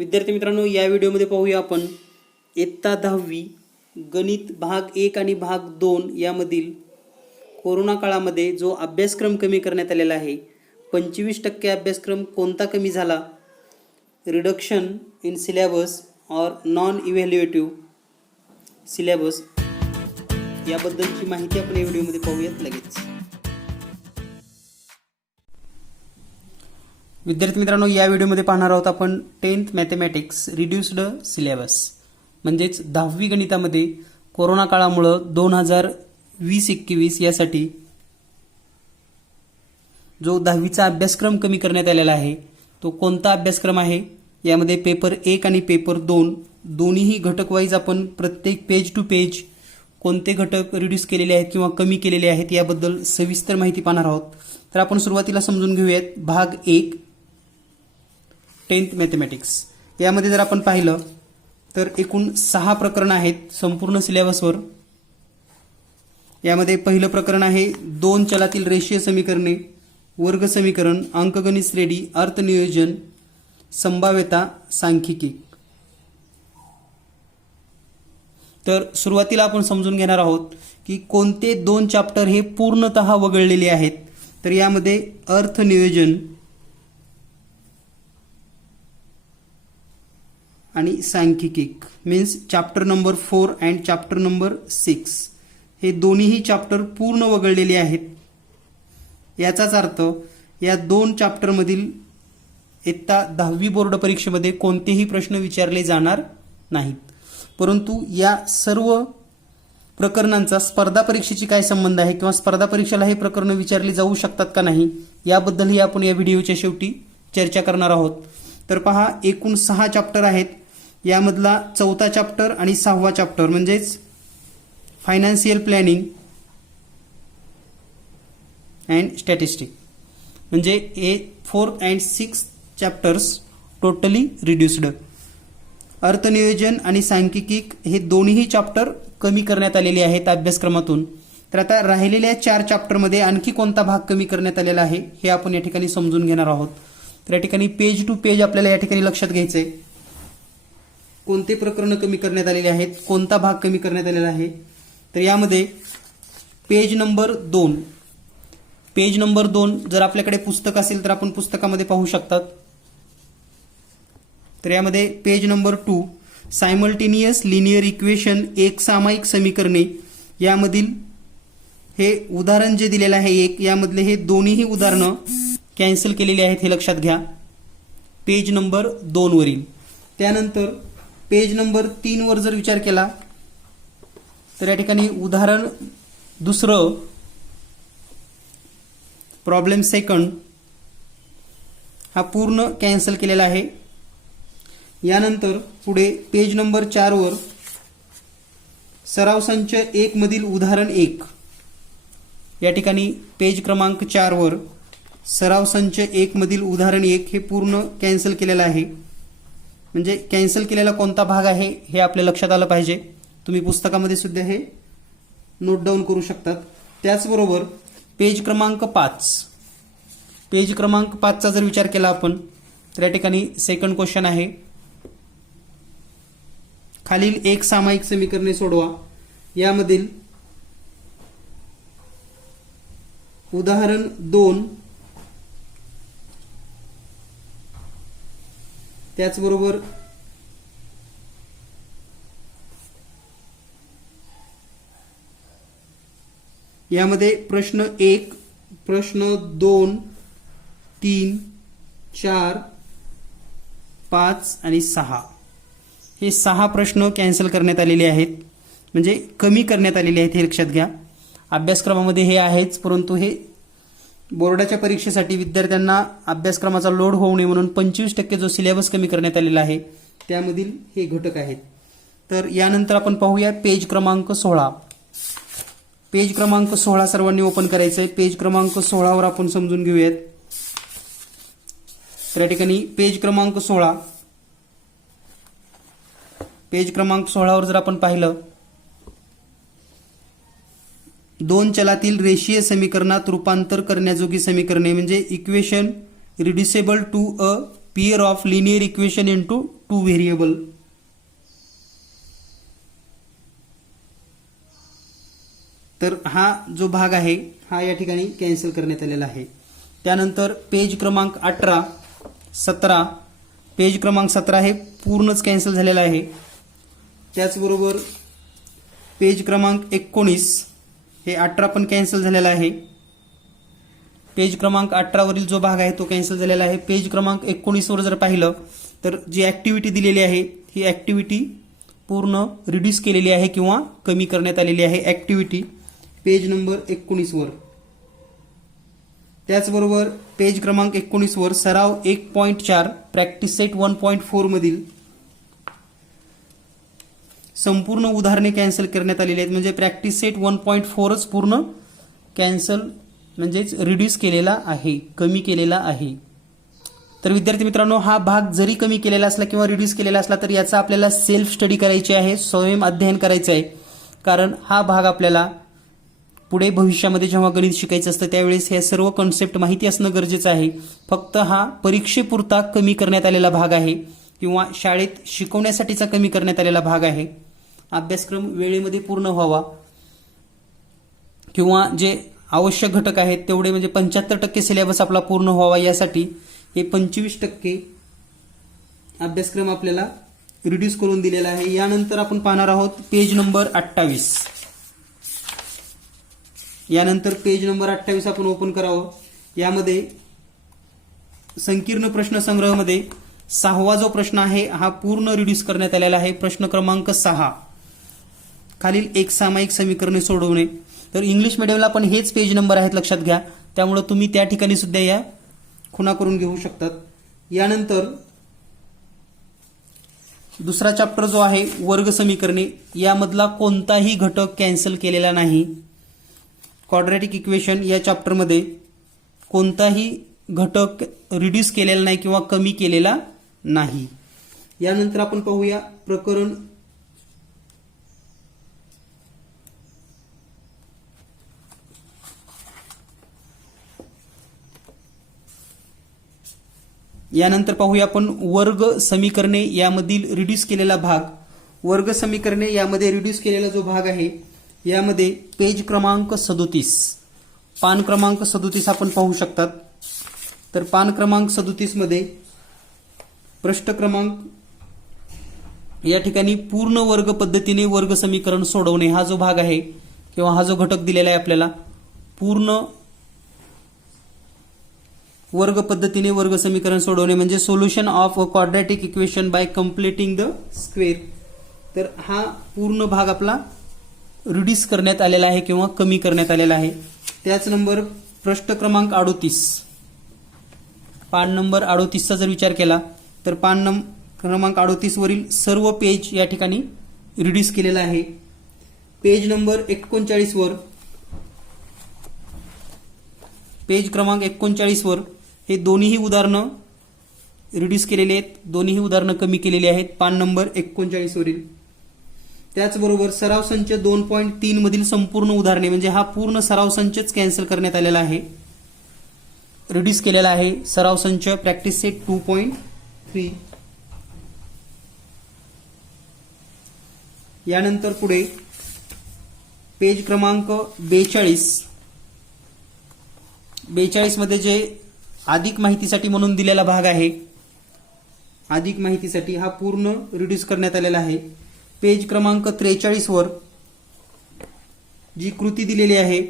विद्यार्थी मित्रांनो, या व्हिडिओमध्ये पाहूया आपण इयत्ता 10वी गणित भाग 1 आणि भाग 2 यामधील कोरोना काळामध्ये जो अभ्यासक्रम कमी करण्यात आलेला आहे, 25% अभ्यासक्रम कोणता कमी झाला, रिडक्शन इन सिलेबस और नॉन इव्हॅल्युएटिव्ह सिलेबस, याबद्दलची माहिती आपण या व्हिडिओमध्ये पाहूयात लगेच. विद्यार्थी मित्रांनो, या व्हिडिओमध्ये पाहणार आहोत आपण 10th मॅथमॅटिक्स रिड्युस्ड सिलेबस म्हणजेच 10वी गणितामध्ये कोरोना काळामुळे 2020-21 यासाठी जो 10वीचा अभ्यासक्रम कमी करण्यात आलेला आहे तो कोणता अभ्यासक्रम आहे. यामध्ये पेपर 1 आणि पेपर 2 दोन्हीही घटक वाईज आपण प्रत्येक पेज टू पेज कोणते घटक रिड्यूस केलेले आहेत किंवा कमी केलेले आहेत याबद्दल सविस्तर माहिती पाहणार आहोत. तर आपण सुरुवातीला समजून घेऊयात भाग 1 10th मॅथमॅटिक्स. यामध्ये जर आपण पाहिलं तर एकूण 6 प्रकरण आहेत संपूर्ण सिलेबसवर. यामध्ये पहिलं प्रकरण आहे 2 चलातील रेषीय समीकरणे, वर्ग समीकरण, अंकगणित श्रेणी, अर्थनियोजन, संभाव्यता, सांख्यिकी. तर सुरुवातीला आपण समजून घेणार आहोत की कोणते 2 चॅप्टर हे पूर्णतः वगळलेले आहेत. तर यामध्ये अर्थनियोजन आणि सांख्यिकी means chapter number 4 and chapter number 6 हे दोन्हीही चॅप्टर पूर्ण वगळलेले आहेत. याचाच अर्थ या 2 चॅप्टरमधील इयत्ता 10वी बोर्ड परीक्षेमध्ये कोणतेही प्रश्न विचारले जाणार नाहीत. परंतु या सर्व प्रकरणांचा स्पर्धा परीक्षेची काय संबंध आहे किंवा स्पर्धा परीक्षेला हे प्रकरण विचारली जाऊ शकतात का नाही याबद्दलही आपण या व्हिडिओच्या शेवटी चर्चा करणार आहोत. तर पहा, एकूण 6 चॅप्टर आहेत. यामधला 4था चॅप्टर आणि 6वा चॅप्टर म्हणजेच फायनान्शियल प्लॅनिंग अँड स्टॅटिस्टिक म्हणजे हे 4 अँड 6 चॅप्टर्स टोटली रिड्युस्ड. अर्थनियोजन आणि सांख्यिकी हे दोन्हीही चॅप्टर कमी करण्यात आलेले आहेत अभ्यासक्रमातून. तर आता राहिलेल्या 4 चॅप्टरमध्ये आणखी कोणता भाग कमी करण्यात आलेला आहे हे आपण या ठिकाणी समजून घेणार आहोत. तर या ठिकाणी पेज टू पेज आपल्याला या ठिकाणी लक्षात घ्यायचंय कोणते प्रकरण कमी करण्यात आलेले आहेत, कोणता भाग कमी करण्यात आलेला आहे. तर यामध्ये पेज नंबर 2 जर आपल्याकडे पुस्तक असेल तर आपण पुस्तकामध्ये पाहू शकतात. तर यामध्ये page number 2 simultaneous linear equation, एक सामायिक समीकरणे, यामधील हे उदाहरण जे दिलेलं आहे एक, यामधले हे दोन्हीही उदाहरणं कॅन्सल केलेली आहेत हे लक्षात घ्या पेज नंबर 2 वरील. त्यानंतर पेज नंबर 3 वर जर विचार केला तर या ठिकाणी उदाहरण दुसरं प्रॉब्लेम सेकंड हा पूर्ण कॅन्सल केलेला आहे. यानंतर पुढे पेज नंबर 4 वर सराव संच 1 मधील उदाहरण 1, या ठिकाणी पेज क्रमांक 4 वर सराव संच 1 मधील उदाहरण 1 हे पूर्ण कॅन्सल केलेलं आहे. म्हणजे कॅन्सल केलेला कोणता भाग आहे हे आपल्या लक्षात आलं पाहिजे. तुम्ही पुस्तकामध्ये सुद्धा हे नोट डाऊन करू शकतात. त्याचबरोबर पेज क्रमांक 5 चा जर विचार केला आपण तर या ठिकाणी सेकंड क्वेश्चन आहे, खालील एक सामायिक समीकरणे सोडवा. यामधील उदाहरण 2, त्याचबरोबर यामध्ये प्रश्न 1, प्रश्न 2, 3, 4, 5 आणि 6 हे 6 प्रश्न कॅन्सल करण्यात आलेले आहेत म्हणजे कमी करण्यात आलेले आहेत हे लक्षात घ्या. अभ्यासक्रमामध्ये हे आहेच, परंतु हे बोर्डाच्या परीक्षेसाठी विद्यार्थ्यांना अभ्यासक्रमाचा लोड होऊ नये म्हणून 25% जो सिलेबस कमी करण्यात आलेला आहे त्यामधील हे घटक आहेत. तर यानंतर आपण पाहूया पेज क्रमांक 16 सर्वांनी ओपन करायचं आहे. पेज क्रमांक 16 वर आपण समजून घेऊयात. तर या ठिकाणी पेज क्रमांक 16 वर जर आपण पाहिलं 2 चलातील रेषीय समीकरणात रूपांतर करण्याजोगी समीकरणे म्हणजे equation reducible to a pair of linear equation into 2 variable. तर हा जो भाग आहे हा या ठिकाणी कॅन्सल करण्यात आलेला आहे. त्यानंतर पेज क्रमांक 18, 17, पेज क्रमांक 17 हे पूर्णच कॅन्सल झालेला आहे. त्याचबरोबर पेज क्रमांक 19 हे 18 पण कॅन्सल झालेला आहे. पेज क्रमांक 18 वरील जो भाग आहे तो कॅन्सल झालेला आहे. पेज क्रमांक 19 वर जर पाहिलं तर जी ऍक्टिव्हिटी दिलेली आहे ही ऍक्टिव्हिटी पूर्ण रिड्यूस केलेली आहे किंवा कमी करण्यात आलेली आहे. ऍक्टिव्हिटी पेज नंबर 19 वर. त्याचबरोबर पेज क्रमांक 19 वर सराव 1.4 प्रॅक्टिस सेट 1.4 मधील संपूर्ण उदाहरणे कॅन्सल करण्यात आलेली आहेत. म्हणजे प्रॅक्टिस सेट 1.4च पूर्ण कॅन्सल म्हणजेच रिड्यूस केलेला आहे, कमी केलेला आहे. तर विद्यार्थी मित्रांनो, हा भाग जरी कमी केलेला असला किंवा रिड्यूस केलेला असला तर याचा आपल्याला सेल्फ स्टडी करायची आहे, स्वयं अध्ययन करायचं आहे. कारण हा भाग आपल्याला पुढे भविष्यामध्ये जेव्हा गणित शिकायचं असतं त्यावेळेस हे सर्व कॉन्सेप्ट माहिती असणं गरजेचं आहे. फक्त हा परीक्षेपुरता कमी करण्यात आलेला भाग आहे किंवा शाळेत शिकवण्यासाठीचा कमी करण्यात आलेला भाग आहे. अभ्यासक्रम वेळेमध्ये पूर्ण व्हावा किंवा जे आवश्यक घटक आहेत तेवढे म्हणजे 75% सिलेबस आपला पूर्ण व्हावा यासाठी हे 25% अभ्यासक्रम आपल्याला रिड्यूस करून दिलेला आहे. यानंतर आपण पाहणार आहोत पेज नंबर 28. यानंतर पेज नंबर 28 आपण ओपन करावं. यामध्ये संकीर्ण प्रश्न संग्रहमध्ये 6वा जो प्रश्न आहे हा पूर्ण रिड्यूस करण्यात आलेला आहे. प्रश्न क्रमांक 6, खालील एक सामायिक समीकरणे सोडवणे. तर इंग्लिश मिडियमला पण हेच पेज नंबर आहेत, लक्षात घ्या. त्यामुळे तुम्ही त्या ठिकाणी सुद्धा या खुणा करून घेऊ शकतात. यानंतर दुसरा चॅप्टर जो आहे वर्ग समीकरणे, यामधला कोणताही घटक कॅन्सल केलेला नाही. क्वाड्रॅटिक इक्वेशन या चॅप्टरमध्ये कोणताही घटक रिड्यूस केलेला नाही किंवा कमी केलेला नाही. यानंतर आपण पाहूया प्रकरण यानंतर पाहूया आपण वर्ग समीकरणे यामधील रिड्यूस केलेला भाग. वर्ग समीकरणे यामध्ये रिड्यूस केलेला जो भाग आहे यामध्ये पेज क्रमांक 37, पान क्रमांक 37 आपण पाहू शकतात. तर पान क्रमांक 37 मध्ये प्रश्न क्रमांक या ठिकाणी पूर्ण वर्ग पद्धतीने वर्ग समीकरण सोडवणे हा जो भाग आहे किंवा हा जो घटक दिलेला आहे आपल्याला, पूर्ण वर्ग पद्धतीने वर्ग समीकरण सोडवणे म्हणजे solution of a quadratic equation by completing the square. तर हा पूर्ण भाग आपला रिड्यूस करण्यात आलेला आहे किंवा कमी करण्यात आलेला आहे. त्याच नंबर प्रश्न क्रमांक 38, पान नंबर 38चा जर विचार केला तर पान क्रमांक 38 वरील सर्व पेज या ठिकाणी रिड्यूस केलेला आहे. पेज नंबर 39 वर, पेज क्रमांक 39 वर हे दोन्हीही उदाहरणं रिड्यूस केलेले आहेत, दोन्हीही उदाहरणं कमी केलेली आहेत पान नंबर 39 वरील. त्याचबरोबर सराव संच 2.3 मधील संपूर्ण उदाहरणे म्हणजे हा पूर्ण सराव संचच कॅन्सल करण्यात आलेला आहे, रिड्यूस केलेला आहे. सराव संच प्रॅक्टिस सेट 2.3. यानंतर पुढे पेज क्रमांक 42 मध्ये जे अधिक माहितीसाठी म्हणून दिलेला भाग आहे, अधिक माहितीसाठी हा पूर्ण रिड्यूस करण्यात आलेला आहे. पेज क्रमांक 43 वर जी कृती दिलेली आहे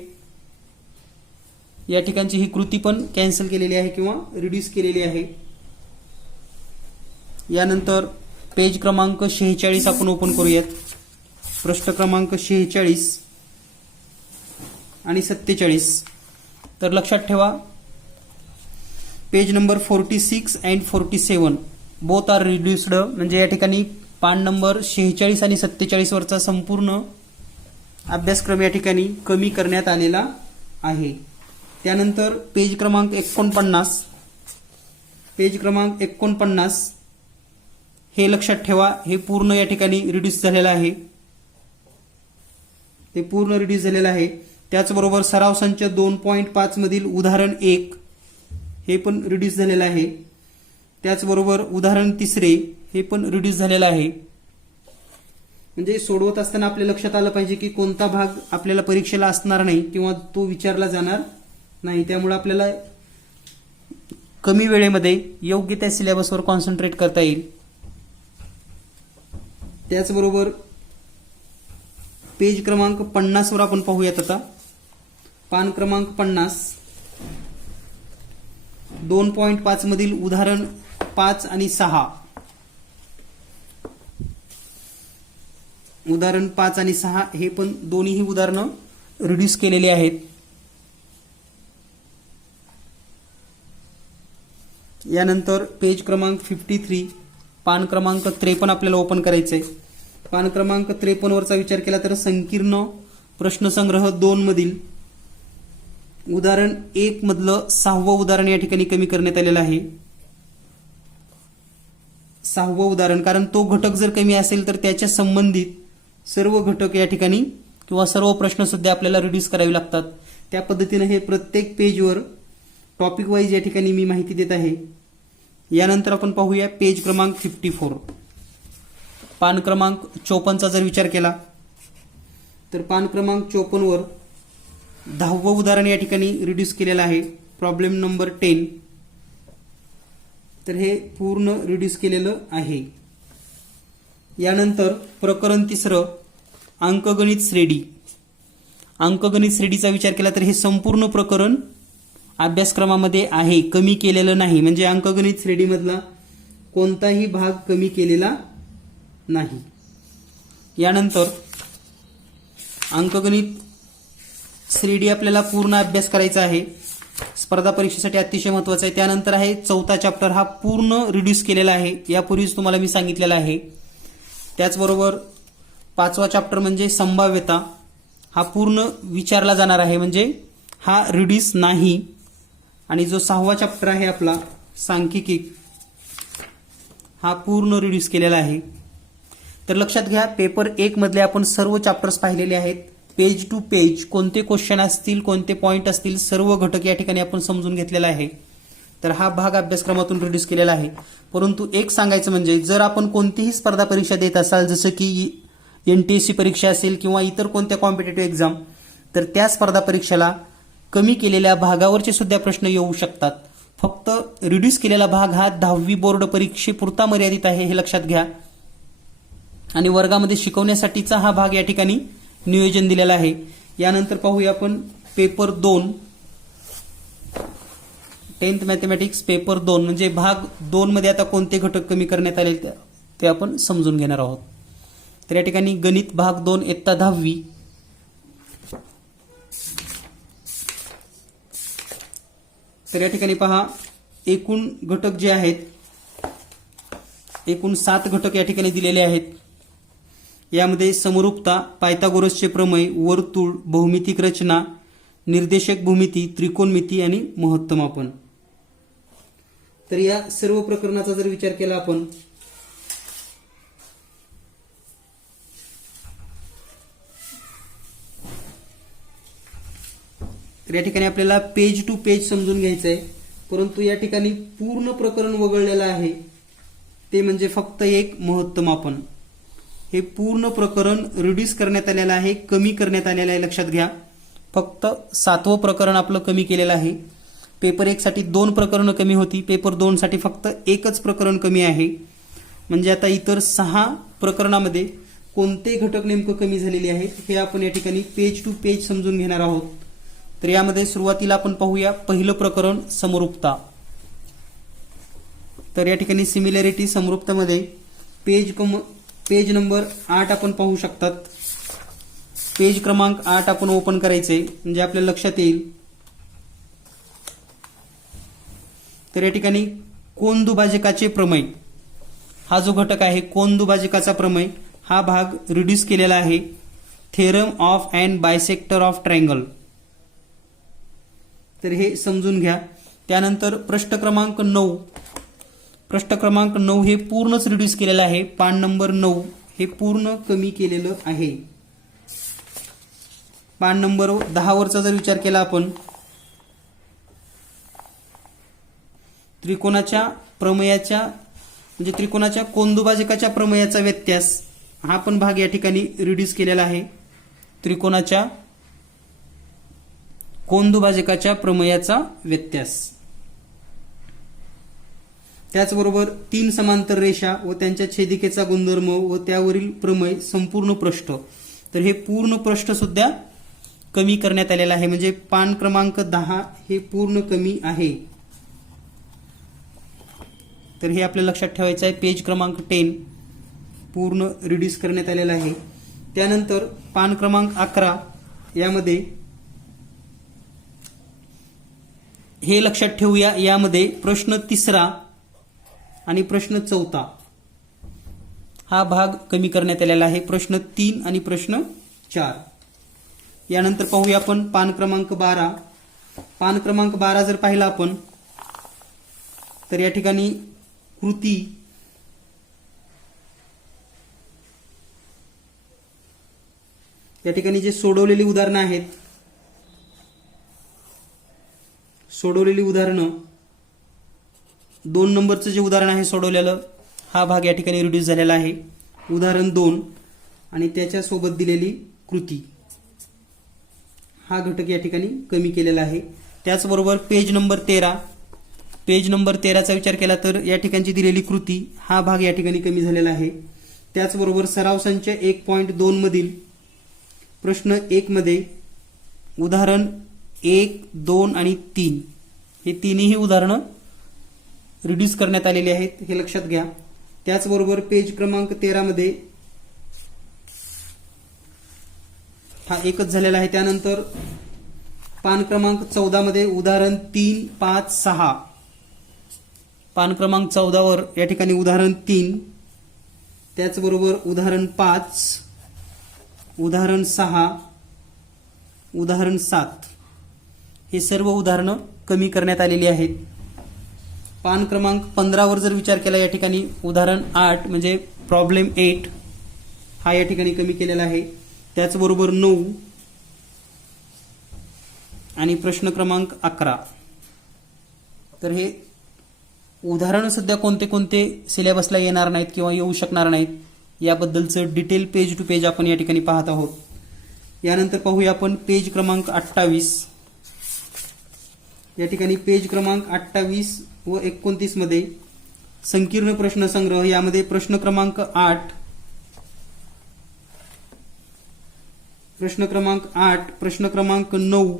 या ठिकाणची ही कृती पण कॅन्सल केलेली आहे किंवा रिड्यूस केलेली आहे. यानंतर पेज क्रमांक 46 आपण ओपन करूयात. प्रश्न क्रमांक 46 आणि 47. तर लक्षात ठेवा page number 46 and 47 both are reduced. म्हणजे या ठिकाणी पान नंबर 46 आणि 47 वरचा संपूर्ण अभ्यासक्रम या ठिकाणी कमी करण्यात आलेला आहे. त्यानंतर पेज क्रमांक 49, पेज क्रमांक 49 हे लक्षात ठेवा हे पूर्ण या ठिकाणी रिड्यूस झालेलं आहे, ते पूर्ण रिड्यूस झालेलं आहे. त्याचबरोबर सराव संच 2.5 मधील उदाहरण 1 हे पण रिड्यूस झालेलं आहे. त्याचबरोबर उदाहरण तिसरे हे पण रिड्यूस झालेलं आहे. म्हणजे सोडवत असताना आपल्या लक्षात आलं पाहिजे की कोणता भाग आपल्याला परीक्षेला असणार नाही किंवा तो विचारला जाणार नाही. त्यामुळे आपल्याला कमी वेळेमध्ये योग्य त्या सिलेबसवर कॉन्सन्ट्रेट करता येईल. त्याचबरोबर पेज क्रमांक 50 वर आपण पाहूयात. आता पान क्रमांक 50 2.5 मधील उदाहरण 5 आणि 6. उदाहरण 5 आणि 6 हे पण दोन्हीही उदाहरणं रिड्यूस केलेली आहेत. यानंतर पेज क्रमांक 53 पान क्रमांक 53 आपल्याला ओपन करायचं आहे. पान क्रमांक 53 वरचा विचार केला तर संकीर्ण प्रश्नसंग्रह 2 मधील उदाहरण 1 मधलं 6वं उदाहरण या ठिकाणी कमी करण्यात आलेलं आहे. 6वं उदाहरण, कारण तो घटक जर कमी असेल तर त्याच्या संबंधित सर्व घटक या ठिकाणी किंवा सर्व प्रश्न सुद्धा आपल्याला रिड्यूस करावे लागतात. त्या पद्धतीने हे प्रत्येक पेजवर टॉपिक वाईज या ठिकाणी मी माहिती देत आहे. यानंतर आपण पाहूया पेज क्रमांक 54 पान क्रमांक 54चा जर विचार केला तर पान क्रमांक 54 वर 10वं उदाहरण या ठिकाणी रिड्यूस केलेलं आहे. Problem number 10. तर हे पूर्ण रिड्यूस केलेलं आहे. यानंतर प्रकरण 3 अंकगणित श्रेणी. अंकगणित श्रेणीचा विचार केला तर हे संपूर्ण प्रकरण अभ्यासक्रमामध्ये आहे, कमी केलेलं नाही. म्हणजे अंकगणित श्रेणीमधला कोणताही भाग कमी केलेला नाही. यानंतर अंकगणित श्रेणी आपल्याला पूर्ण अभ्यास करायचा आहे, स्पर्धा परीक्षेसाठी अतिशय महत्त्वाचा आहे. त्यानंतर आहे 4था चॅप्टर, हा पूर्ण रिड्यूस केलेला आहे, यापूर्वीच तुम्हाला मी सांगितलेलं आहे. त्याचबरोबर 5वा चॅप्टर म्हणजे संभाव्यता, हा पूर्ण विचारला जाणार आहे, म्हणजे हा रिड्यूस नाही. आणि जो 6वा चॅप्टर आहे आपला सांख्यिकी, हा पूर्ण रिड्यूस केलेला आहे. तर लक्षात घ्या, पेपर 1 मधले आपण सर्व चॅप्टर्स पाहिलेले आहेत. पेज टू पेज कोणते क्वेश्चन असतील, कोणते पॉईंट असतील, सर्व घटक या ठिकाणी आपण समजून घेतलेला आहे. तर हा भाग अभ्यासक्रमातून रिड्यूस केलेला आहे. परंतु एक सांगायचं म्हणजे जर आपण कोणतीही स्पर्धा परीक्षा देत असाल, जसं की NTSC परीक्षा असेल किंवा इतर कोणत्या कॉम्पिटेटिव्ह एक्झाम, तर त्या स्पर्धा परीक्षेला कमी केलेल्या भागावरचे सुद्धा प्रश्न येऊ शकतात. फक्त रिड्यूस केलेला भाग हा 10वी बोर्ड परीक्षेपुरता मर्यादित आहे, हे लक्षात घ्या. आणि वर्गामध्ये शिकवण्यासाठीचा हा भाग या ठिकाणी नियोजन दिलेला आहे. यानंतर पाहूया आपण पेपर 2 10th मॅथमॅटिक्स पेपर 2 म्हणजे भाग 2 मध्ये आता कोणते घटक कमी करण्यात आले ते आपण समजून घेणार आहोत. तर या ठिकाणी गणित भाग 2 इयत्ता 10वी. तर या ठिकाणी पहा, एकूण घटक जे आहेत, एकूण 7 घटक या ठिकाणी दिलेले आहेत. यामध्ये समरूपता, पायथागोरसचे प्रमेय, वर्तुळ, बहुमितिक रचना, निर्देशक भूमिती, त्रिकोणमिती आणि महत्तमापन. तर या सर्व प्रकरणाचा जर विचार केला आपण, तर या ठिकाणी आपल्याला पेज टू पेज समजून घ्यायचं आहे. परंतु या ठिकाणी पूर्ण प्रकरण वगळलेलं आहे, ते म्हणजे फक्त एक महत्तमापन. हे पूर्ण प्रकरण रिड्यूस करण्यात आलेलं आहे, कमी करण्यात आलेलं आहे. लक्षात घ्या, फक्त 7वं प्रकरण आपलं कमी केलेलं आहे. पेपर 1 साठी 2 प्रकरणं कमी होती, पेपर 2 साठी फक्त एकच प्रकरण कमी आहे. म्हणजे आता इतर 6 प्रकरणामध्ये कोणते घटक नेमकं कमी झालेले आहेत हे आपण या ठिकाणी पेज टू पेज समजून घेणार आहोत. तर यामध्ये सुरुवातीला आपण पाहूया पहिलं प्रकरण समरूपता. तर या ठिकाणी सिमिलॅरिटी समरूपतामध्ये पेज नंबर 8 आपण पाहू शकतात. पेज क्रमांक 8 आपण ओपन करायचंय म्हणजे आपल्या लक्षात येईल. तर या ठिकाणी कोन दुभाजकाचे प्रमेय हा जो घटक आहे, कोन दुभाजकाचा प्रमेय, हा भाग रिड्यूस केलेला आहे. Theorem of and bisector of triangle. तर हे समजून घ्या. त्यानंतर प्रश्न क्रमांक 9. प्रश्न क्रमांक 9 हे पूर्णच रिड्यूस केलेलं आहे. पान नंबर 9 हे पूर्ण कमी केलेलं आहे. पान नंबर 10 वरचा जर विचार केला आपण, त्रिकोणाच्या प्रमेयाच्या म्हणजे त्रिकोणाच्या कोनदुभाजकाच्या प्रमेयाचा व्यत्यास हा पण भाग या ठिकाणी रिड्यूस केलेला आहे. त्रिकोणाच्या कोनदुभाजकाच्या प्रमेयाचा व्यत्यास. त्याचबरोबर तीन समांतर रेषा व त्यांच्या छेदिकेचा गुणधर्म व त्यावरील प्रमेय संपूर्ण पृष्ठ. तर हे पूर्ण पृष्ठ सुद्धा कमी करण्यात आलेलं आहे. म्हणजे पान क्रमांक 10 हे पूर्ण कमी आहे. तर हे आपल्या लक्षात ठेवायचं आहे. पेज क्रमांक 10 पूर्ण रिड्यूस करण्यात आलेला आहे. त्यानंतर पान क्रमांक 11 यामध्ये हे लक्षात ठेवूया, यामध्ये प्रश्न 3 आणि प्रश्न 4 हा भाग कमी करण्यात आलेला आहे. प्रश्न 3 आणि प्रश्न 4. यानंतर पाहूया आपण पान क्रमांक 12. पान क्रमांक 12 जर पाहिला आपण तर या ठिकाणी कृती या ठिकाणी जे सोडवलेली उदाहरणं आहेत, सोडवलेली उदाहरणं 2 नंबरचं जे उदाहरण आहे सोडवलेलं, हा भाग या ठिकाणी रिड्यूस झालेला आहे. उदाहरण 2 आणि त्याच्यासोबत दिलेली कृती हा घटक या ठिकाणी कमी केलेला आहे. त्याचबरोबर पेज नंबर 13, पेज नंबर 13चा विचार केला तर या ठिकाणची दिलेली कृती हा भाग या ठिकाणी कमी झालेला आहे. त्याचबरोबर सराव संच 1.2 मधील प्रश्न 1 मध्ये उदाहरण 1, 2 आणि 3 हे तिन्ही उदाहरणं रिड्यूस करण्यात आलेली आहेत, हे लक्षात घ्या. त्याचबरोबर पेज क्रमांक 13 मध्ये हा एकच झालेला आहे. त्यानंतर पान क्रमांक 14 मध्ये उदाहरण 3, 5, 6 पान क्रमांक 14 वर या ठिकाणी उदाहरण 3, त्याचबरोबर उदाहरण 5, उदाहरण 6, उदाहरण 7 हे सर्व उदाहरणं कमी करण्यात आलेली आहेत. पान क्रमांक 15 वर जर विचार केला, या ठिकाणी उदाहरण 8 म्हणजे प्रॉब्लेम 8 हा या ठिकाणी कमी केलेला आहे. त्याचबरोबर 9 आणि प्रश्न क्रमांक 11. तर हे उदाहरणं सध्या कोणते कोणते सिलेबसला येणार नाहीत किंवा येऊ शकणार नाहीत याबद्दलचं डिटेल पेज टू पेज आपण या ठिकाणी पाहत आहोत. यानंतर पाहूया आपण पेज क्रमांक 28. या ठिकाणी पेज क्रमांक 28 व 29 मध्ये संकीर्ण प्रश्न संग्रह, यामध्ये प्रश्न क्रमांक 8, प्रश्न क्रमांक 8, प्रश्न क्रमांक 9,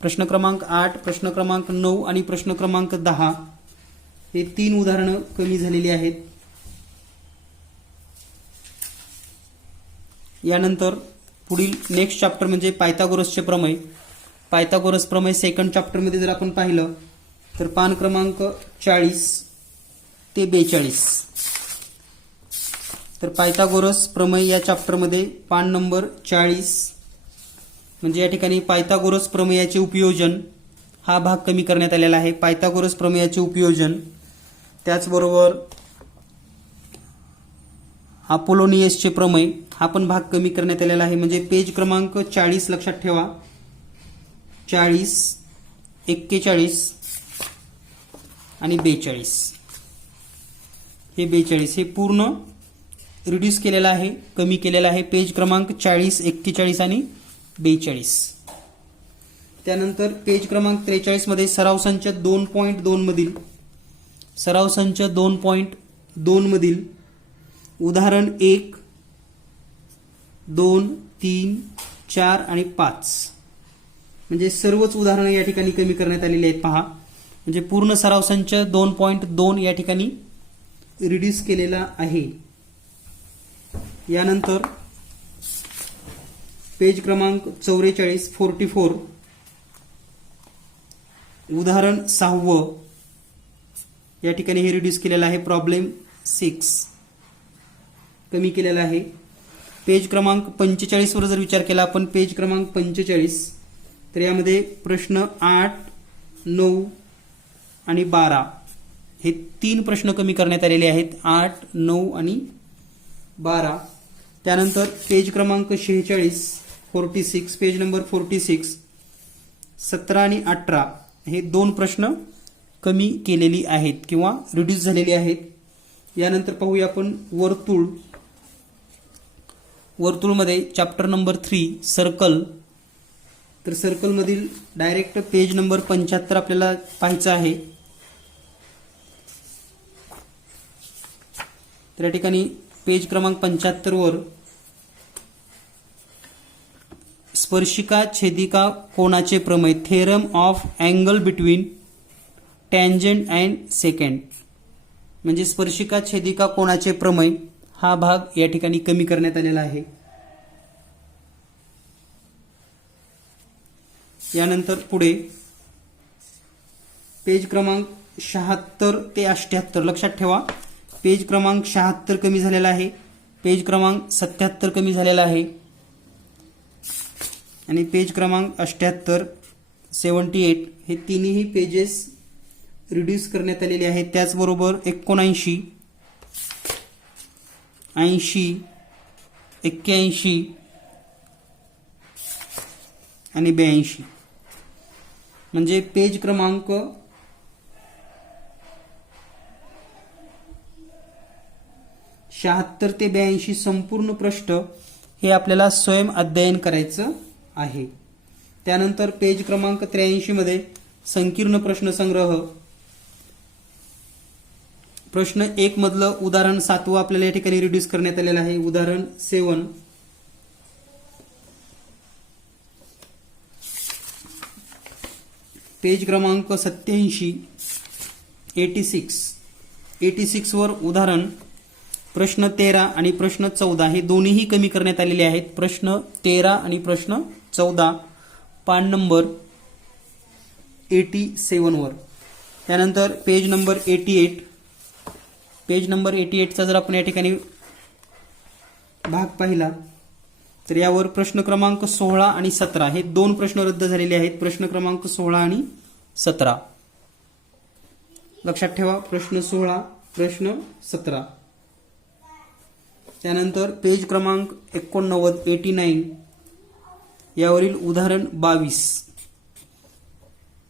प्रश्न क्रमांक 8, प्रश्न क्रमांक 9 आणि प्रश्न क्रमांक 10 हे 3 उदाहरणं कमी झालेली आहेत. यानंतर पुढील नेक्स्ट चॅप्टर म्हणजे पायथागोरसचे प्रमेय. पायथागोरस प्रमेय सेकंड चॅप्टर मध्ये जर आपण पाहिलं तर पान क्रमांक 40 ते 42. तर पायथागोरस प्रमेय या चॅप्टरमध्ये पान नंबर 40 म्हणजे या ठिकाणी पायथागोरस प्रमेयाचे उपयोजन हा भाग कमी करण्यात आलेला आहे. पायथागोरस प्रमेयाचे उपयोजन, त्याचबरोबर अपोलोनियसचे प्रमेय हा पण भाग कमी करण्यात आलेला आहे. म्हणजे पेज क्रमांक 40 लक्षात ठेवा, 40, 41 आणि 42 हे 42 हे पूर्ण रिड्यूस केलेला आहे, कमी केलेला आहे. पेज क्रमांक 40, 41 आणि 42. त्यानंतर पेज क्रमांक 43 मध्ये सराव संच 2.2 मधील सराव संच 2.2 मधील उदाहरण 1, 2, 3, 4 आणि 5 म्हणजे सर्वच उदाहरणं या ठिकाणी कमी करण्यात आलेली आहेत. पहा, म्हणजे पूर्ण सराव संच 2.2 या ठिकाणी रिड्यूस केलेला आहे. यानंतर पेज क्रमांक 44, 44 उदाहरण 6 या ठिकाणी हे रिड्यूस केलेलं आहे. प्रॉब्लेम 6 कमी केलेला आहे. पेज क्रमांक 45 वर जर विचार केला आपण, पेज क्रमांक 45 तर यामध्ये प्रश्न 8, 9 आणि 12 हे 3 प्रश्न कमी करण्यात आलेले आहेत. 8, 9 आणि 12. त्यानंतर पेज क्रमांक 46, पेज नंबर 46 17 आणि 18 हे 2 प्रश्न कमी केलेली आहेत किंवा रिड्यूस झालेली आहेत. यानंतर पाहूया आपण वर्तुळ. वर्तुळमध्ये चॅप्टर नंबर 3 सर्कल. तर सर्कलमधील डायरेक्ट पेज नंबर 75 आपल्याला पाहायचं आहे. तर या ठिकाणी पेज क्रमांक 75 वर स्पर्शिका छेदिका कोनाचे प्रमेय, theorem of angle between tangent and second, म्हणजे स्पर्शिका छेदिका कोनाचे प्रमेय हा भाग या ठिकाणी कमी करण्यात आलेला आहे. यानंतर पुढे पेज क्रमांक 76 ते 78 लक्षात ठेवा. पेज क्रमांक 76 कमी झालेला आहे, पेज क्रमांक 77 कमी झालेला आहे आणि पेज क्रमांक 78, 78 हे तिन्ही पेजेस रिड्यूस करण्यात आलेले आहेत. त्याचबरोबर 79, 80, 81 आणि 82, म्हणजे पेज क्रमांक 76 ते 82 संपूर्ण पृष्ठ हे आपल्याला स्वयं अध्ययन करायचं आहे. त्यानंतर पेज क्रमांक 83 मध्ये संकीर्ण प्रश्नसंग्रह. प्रश्न 1 मधलं उदाहरण 7 आपल्याला या ठिकाणी रिड्यूस करण्यात आलेलं आहे. उदाहरण 7. पेज क्रमांक 87, 86 वर उदाहरण प्रश्न 13 आणि प्रश्न 14 हे दोन्हीही कमी करण्यात आलेले आहेत. प्रश्न 13 आणि प्रश्न 14 पान नंबर 87 वर. त्यानंतर पेज नंबर 88, पेज नंबर 88 चा जर आपण या ठिकाणी भाग पाहिला तर यावर प्रश्न क्रमांक 16 आणि 17 हे दोन प्रश्न रद्द झालेले आहेत. प्रश्न क्रमांक 16 आणि 17 लक्षात ठेवा. प्रश्न 16, प्रश्न 17. त्यानंतर पेज क्रमांक 89, 89 यावरील उदाहरण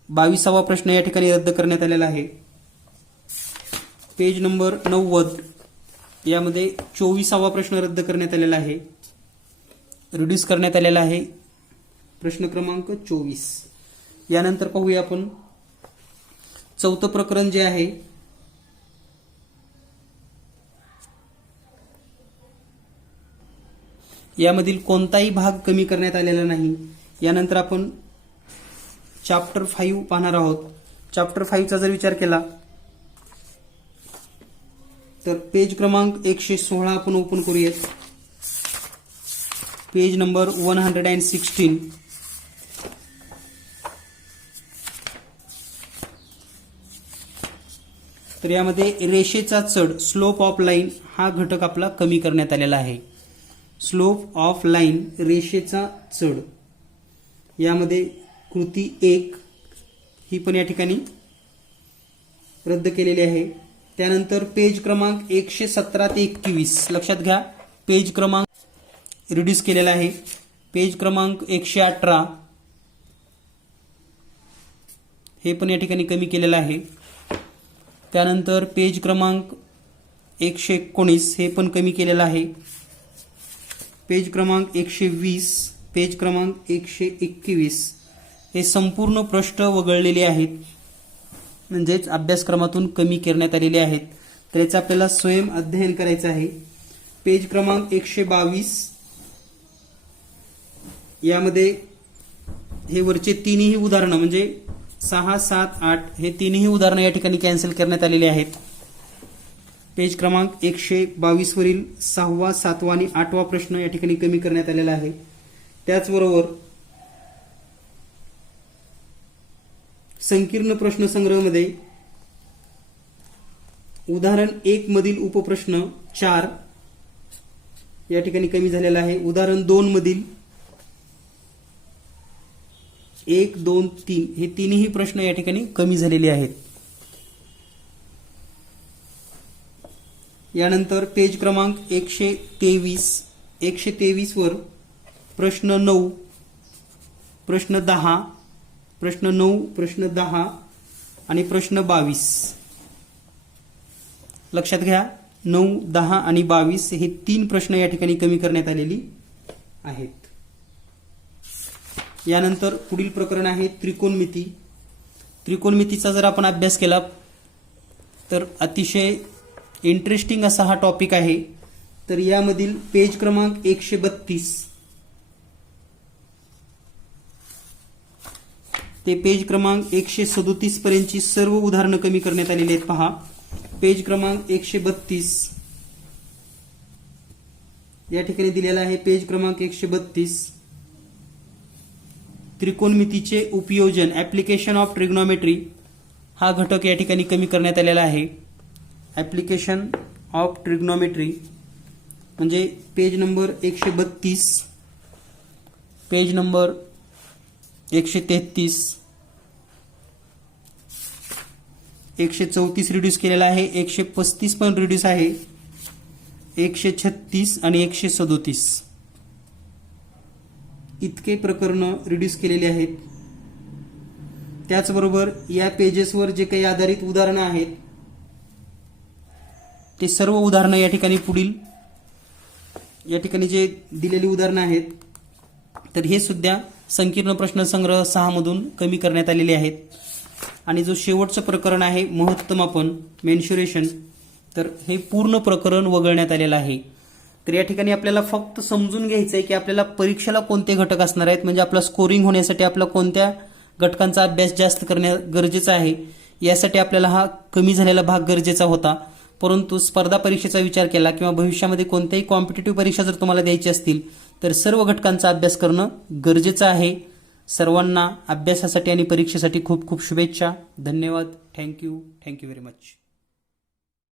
22वा प्रश्न या ठिकाणी रद्द करण्यात आलेला आहे. पेज नंबर 90 यामध्ये 24वा प्रश्न रद्द करण्यात आलेला आहे, रिड्यूस करण्यात आलेला आहे. प्रश्न क्रमांक 24. यानंतर पाहूया आपण चौथं प्रकरण जे आहे यामधील कोणताही भाग कमी करण्यात आलेला नाही. यानंतर आपण चॅप्टर 5 पाहणार आहोत. चॅप्टर 5चा जर विचार केला तर पेज क्रमांक 116 आपण ओपन करूयात. Page number 116. तर यामध्ये रेषेचा चढ, स्लोप ऑफ लाईन हा घटक आपला कमी करण्यात आलेला आहे. स्लोप ऑफ लाईन, रेषेचा चढ, यामध्ये कृती 1 ही पण या ठिकाणी रद्द केलेली आहे. त्यानंतर पेज क्रमांक 117 ते 21 लक्षात घ्या, पेज क्रमांक रिड्यूस केलेला आहे. पेज क्रमांक 118 हे पण या ठिकाणी कमी केलेलं आहे. त्यानंतर पेज क्रमांक 119 हे पण कमी केलेलं आहे. पेज क्रमांक 120, पेज क्रमांक 121 हे संपूर्ण पृष्ठ वगळलेले आहेत, म्हणजेच अभ्यासक्रमातून कमी करण्यात आलेले आहेत. तर याचं आपल्याला स्वयं अध्ययन करायचं आहे. पेज क्रमांक 122 यामध्ये हे वरचे तिन्ही उदाहरणं म्हणजे 6, 7, 8 हे तिन्ही उदाहरणं या ठिकाणी कॅन्सल करण्यात आलेली आहेत. पेज क्रमांक 122 वरील 6वा, 7वा आणि 8वा प्रश्न या ठिकाणी कमी करण्यात आलेला आहे. त्याचबरोबर संकीर्ण प्रश्नसंग्रहमध्ये उदाहरण 1 मधील उपप्रश्न 4 या ठिकाणी कमी झालेला आहे. उदाहरण 2 मधील 1, 2, 3 हे तिन्ही प्रश्न या ठिकाणी कमी झालेले आहेत. यानंतर पेज क्रमांक 123 वर प्रश्न 9, प्रश्न 10, प्रश्न 9, प्रश्न 10 आणि प्रश्न 22. लक्षात घ्या 9, 10 आणि 22 हे 3 प्रश्न या ठिकाणी कमी करण्यात आलेली आहेत. यानंतर पुढील प्रकरण आहे त्रिकोणमिती. त्रिकोणमितीचा जर आपण अभ्यास केला तर अतिशय इंटरेस्टिंग असा हा टॉपिक आहे. तर यामधील पेज क्रमांक 132 ते पेज क्रमांक 137 पर्यंतची सर्व उदाहरणं कमी करण्यात आलेली आहेत. पहा, पेज क्रमांक 132 या ठिकाणी दिलेला आहे. पेज क्रमांक 132 त्रिकोणमितीचे उपयोजन, ऍप्लिकेशन ऑफ ट्रिग्नोमेट्री हा घटक या ठिकाणी कमी करण्यात आलेला आहे. ऍप्लिकेशन ऑफ ट्रिग्नोमेट्री म्हणजे page number 132, page number 133, 134 reduce केलेला आहे, 135 पण रिड्यूस आहे, 136 आणि 137 इतके प्रकरण रिड्यूस केलेले आहेत. त्याचबरोबर या पेजेसवर जे काही आधारित उदाहरणं आहेत ते सर्व उदाहरणं या ठिकाणी पुढील या ठिकाणी जे दिलेली उदाहरणं आहेत तर हे सुद्धा संकीर्ण प्रश्नसंग्रह 6 मधून कमी करण्यात आलेले आहेत. आणि जो शेवटचं प्रकरण आहे महत्तमापन, मेन्शुरेशन, तर हे पूर्ण प्रकरण वगळण्यात आलेलं आहे. तर या ठिकाणी आपल्याला फक्त समजून घ्यायचं आहे की आपल्याला परीक्षेला कोणते घटक असणार आहेत, म्हणजे आपला स्कोरिंग होण्यासाठी आपला कोणत्या घटकांचा अभ्यास जास्त करणे गरजेचं आहे. यासाठी आपल्याला हा कमी झालेला भाग गरजेचा होता. परंतु स्पर्धा परीक्षेचा विचार केला किंवा भविष्यामध्ये कोणत्याही कॉम्पिटिटिव्ह परीक्षा जर तुम्हाला द्यायची असतील तर सर्व घटकांचा अभ्यास करणं गरजेचं आहे. सर्वांना अभ्यासासाठी आणि परीक्षेसाठी खूप खूप शुभेच्छा. धन्यवाद. Thank you very much.